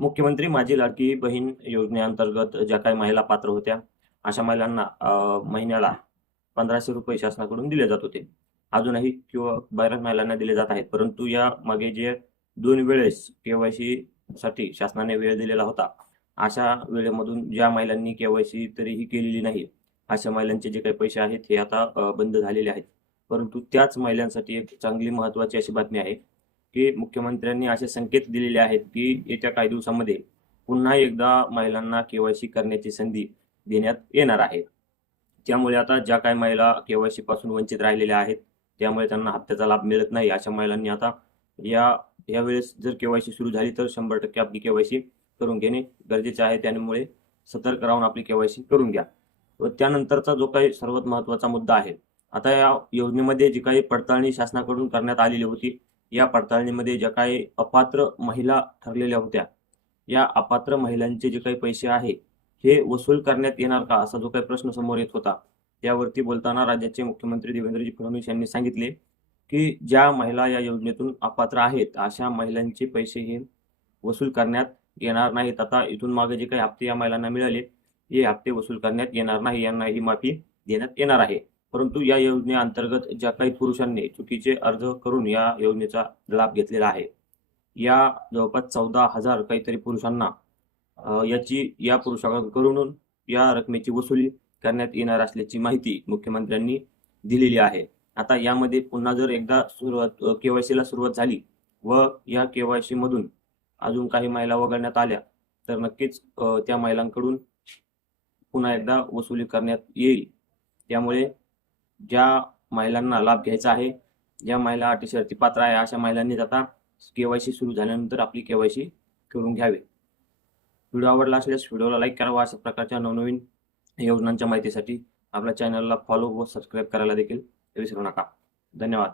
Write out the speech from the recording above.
मुख्यमंत्री माझी लाडकी बहीण योजनेअंतर्गत ज्या काही महिला पात्र होत्या, अशा महिलांना महिन्याला 1,500 रुपये शासनाकडून दिले जात होते. अजूनही किंवा बऱ्याच महिलांना दिले जात आहेत. परंतु या मागे जे 2 वेळेस केवायसी साठी शासनाने वेळ दिलेला होता, अशा वेळेमधून ज्या महिलांनी केवायसी तरीही केलेली नाही, अशा महिलांचे जे काही पैसे आहेत हे आता बंद झालेले आहेत. परंतु त्याच महिलांसाठी एक चांगली महत्त्वाची अशी बातमी आहे की मुख्यमंत्र्यांनी असे संकेत दिलेले आहेत की येत्या काही दिवसांमध्ये पुन्हा एकदा महिलांना केवायसी करण्याची संधी देण्यात येणार आहे. त्यामुळे आता ज्या काही महिला केवायसी पासून वंचित राहिलेल्या आहेत, त्यामुळे त्यांना हप्त्याचा लाभ मिळत नाही, अशा महिलांनी आता यावेळेस जर केवायसी सुरू झाली तर 100% आपली केवायसी करून घेणे गरजेचे आहे. त्यामुळे सतर्क राहून आपली केवायसी करून घ्या. व त्यानंतरचा जो काही सर्वात महत्त्वाचा मुद्दा आहे, आता या योजनेमध्ये जी काही पडताळणी शासनाकडून करण्यात आलेली होती, या पडताळणीमध्ये ज्या काही अपात्र महिला ठरलेल्या होत्या, या अपात्र महिलांचे जे काही पैसे आहे हे वसूल करण्यात येणार का, असा जो काही प्रश्न समोर येत होता, त्यावरती बोलताना राज्याचे मुख्यमंत्री देवेंद्रजी फडणवीस यांनी सांगितले की ज्या महिला या योजनेतून अपात्र आहेत, अशा महिलांचे पैसे हे वसूल करण्यात येणार नाहीत. आता इथून मागे जे काही हप्ते या महिलांना मिळाले, हे हप्ते वसूल करण्यात येणार नाही, यांना ही माफी देण्यात येणार आहे. परंतु या योजनेअंतर्गत ज्या काही पुरुषांनी चुकीचे अर्ज करून या योजनेचा लाभ घेतलेला आहे, या जवळपास 14,000 काहीतरी पुरुषांना या पुरुषांकडून या रकमेची वसुली करण्यात येणार असल्याची माहिती मुख्यमंत्र्यांनी दिलेली आहे. आता यामध्ये पुन्हा जर एकदा केवायसीला सुरुवात झाली व या केवायसी मधून अजून काही महिला वगळण्यात आल्या तर नक्कीच त्या महिलांकडून पुन्हा एकदा वसुली करण्यात येईल. त्यामुळे ज्या महिलांना लाभ घ्यायचा आहे, ज्या महिला अटी शर्ती पात्र आहे, अशा महिलांनीच आता केवायसी सुरू झाल्यानंतर आपली केवायसी करून घ्यावी. व्हिडिओ आवडला असल्यास व्हिडिओला लाईक करावा. अशा प्रकारच्या नवनवीन योजनांच्या माहितीसाठी आपल्या चॅनलला फॉलो व सबस्क्राईब करायला देखील विसरू नका. धन्यवाद.